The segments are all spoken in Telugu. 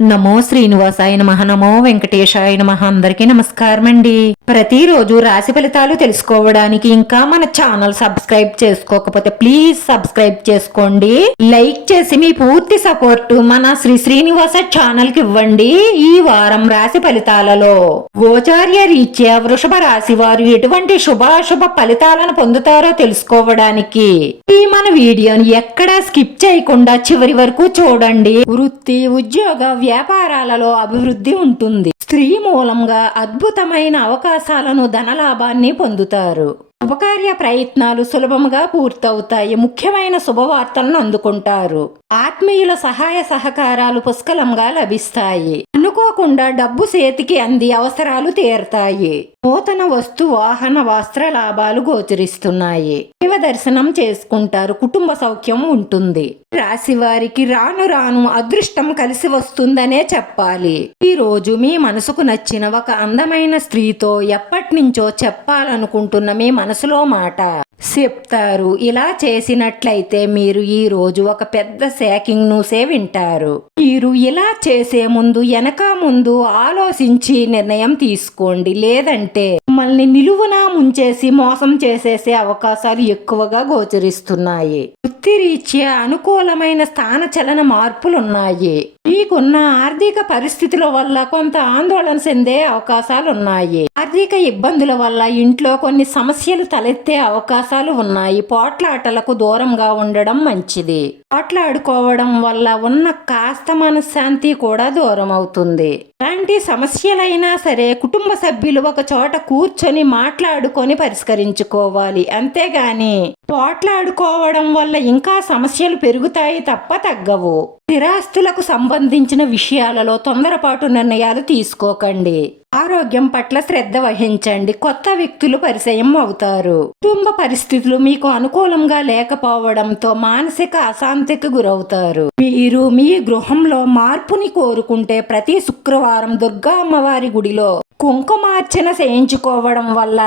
నమో శ్రీనివాసాయ నమః. నమో వెంకటేశాయ నమః. అందరికీ నమస్కారం అండి. ప్రతిరోజు రాశి ఫలితాలు తెలుసుకోవడానికి ఇంకా మన ఛానల్ సబ్స్క్రైబ్ చేసుకోకపోతే ప్లీజ్ సబ్స్క్రైబ్ చేసుకోండి. లైక్ చేసి మీ పూర్తి సపోర్ట్ మన శ్రీనివాస ఛానల్ కి ఇవ్వండి. ఈ వారం రాశి ఫలితాలలో గోచార్య రీత్యా వృషభ రాశి వారు ఎటువంటి శుభాశుభ ఫలితాలను పొందుతారో తెలుసుకోవడానికి ఈ మన వీడియోని ఎక్కడా స్కిప్ చేయకుండా చివరి వరకు చూడండి. వృత్తి, ఉద్యోగ, వ్యాపారాలలో అభివృద్ధి ఉంటుంది. స్త్రీ మూలంగా అద్భుతమైన అవకాశాలను, ధనలాభాన్ని పొందుతారు. శుభకార్య ప్రయత్నాలు సులభంగా పూర్తవుతాయి. ముఖ్యమైన శుభవార్తలను అందుకుంటారు. ఆత్మీయుల సహాయ సహకారాలు పుష్కలంగా లభిస్తాయి. అనుకోకుండా డబ్బు చేతికి అంది అవసరాలు తీరతాయి. నూతన వస్తు, వాహన, వస్త్ర లాభాలు గోచరిస్తున్నాయి. దైవ దర్శనం చేసుకుంటారు. కుటుంబ సౌఖ్యం ఉంటుంది. రాశి వారికి రాను రాను అదృష్టం కలిసి వస్తుందనే చెప్పాలి. ఈ రోజు మీ మనసుకు నచ్చిన ఒక అందమైన స్త్రీతో ఎప్పటి నుంచో చెప్పాలనుకుంటున్న మీ మనసులో మాట చెప్తారు. ఇలా చేసినట్లయితే మీరు ఈ రోజు ఒక పెద్ద షాకింగ్ న్యూసే వింటారు. మీరు ఇలా చేసే ముందు వెనక ముందు ఆలోచించి నిర్ణయం తీసుకోండి. లేదంటే మిమ్మల్ని నిలువునా ముంచేసి మోసం చేసేసే అవకాశాలు ఎక్కువగా గోచరిస్తున్నాయి. వృత్తిరీత్యా అనుకూలమైన స్థాన చలన మార్పులున్నాయి. మీకున్న ఆర్థిక పరిస్థితుల వల్ల కొంత ఆందోళన చెందే అవకాశాలున్నాయి. ఆర్థిక ఇబ్బందుల వల్ల ఇంట్లో కొన్ని సమస్యలు తలెత్తే అవకాశాలు ఉన్నాయి. పోట్లాటలకు దూరంగా ఉండడం మంచిది. పోట్లాడుకోవడం వల్ల ఉన్న కాస్త మనశ్శాంతి కూడా దూరం అవుతుంది. ఎలాంటి సమస్యలైనా సరే కుటుంబ సభ్యులు ఒక చోట కూర్చొని మాట్లాడుకొని పరిష్కరించుకోవాలి. అంతేగాని పోట్లాడుకోవడం వల్ల ఇంకా సమస్యలు పెరుగుతాయి తప్ప తగ్గవు. స్థిరాస్తులకు సంబంధించిన విషయాలలో తొందరపాటు నిర్ణయాలు తీసుకోకండి. ఆరోగ్యం పట్ల శ్రద్ధ వహించండి. కొత్త వ్యక్తులు పరిచయం అవుతారు. కుటుంబ పరిస్థితులు మీకు అనుకూలంగా లేకపోవడంతో మానసిక అశాంతికి గురవుతారు. మీరు మీ గృహంలో మార్పుని కోరుకుంటే ప్రతి శుక్రవారం దుర్గా అమ్మవారి గుడిలో కుంకుమార్చన చేయించుకోవడం వల్ల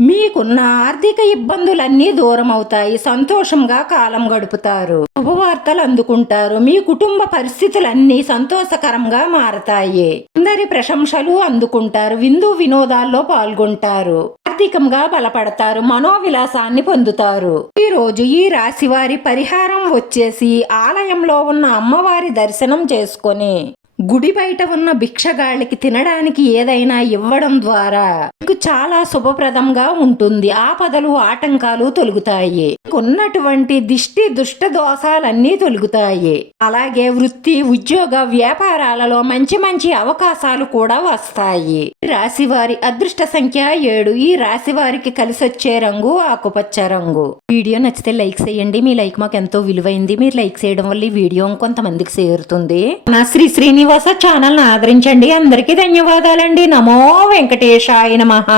మీకున్న ఆర్థిక ఇబ్బందులన్నీ దూరం అవుతాయి. సంతోషంగా కాలం గడుపుతారు. శుభవార్తలు అందుకుంటారు. మీ కుటుంబ పరిస్థితులన్నీ సంతోషకరంగా మారతాయి. అందరి ప్రశంసలు అందుకుంటారు. విందు వినోదాల్లో పాల్గొంటారు. ఆర్థికంగా బలపడతారు. మనోవిలాసాన్ని పొందుతారు. ఈ రోజు ఈ రాశి వారి పరిహారం వచ్చేసి ఆలయంలో ఉన్న అమ్మవారి దర్శనం చేసుకొని గుడి బయట ఉన్న భిక్షగాళ్ళకి తినడానికి ఏదైనా ఇవ్వడం ద్వారా మీకు చాలా శుభప్రదంగా ఉంటుంది. ఆపదలు, ఆటంకాలు తొలగుతాయి. ఉన్నటువంటి దిష్టి, దుష్ట దోషాలన్నీ తొలగుతాయి. అలాగే వృత్తి, ఉద్యోగ, వ్యాపారాలలో మంచి మంచి అవకాశాలు కూడా వస్తాయి. రాశి వారి అదృష్ట సంఖ్య 7. ఈ రాశి వారికి కలిసొచ్చే రంగు ఆకుపచ్చ రంగు. వీడియో నచ్చితే లైక్ చేయండి. మీ లైక్ మాకు ఎంతో విలువైంది. మీరు లైక్ చేయడం వల్ల ఈ వీడియో కొంతమందికి చేరుతుంది. నా శ్రీనివాస ఛానల్ ఆదరించండి. అందరికీ ధన్యవాదాలండి. నమో వెంకటేశాయ నమః.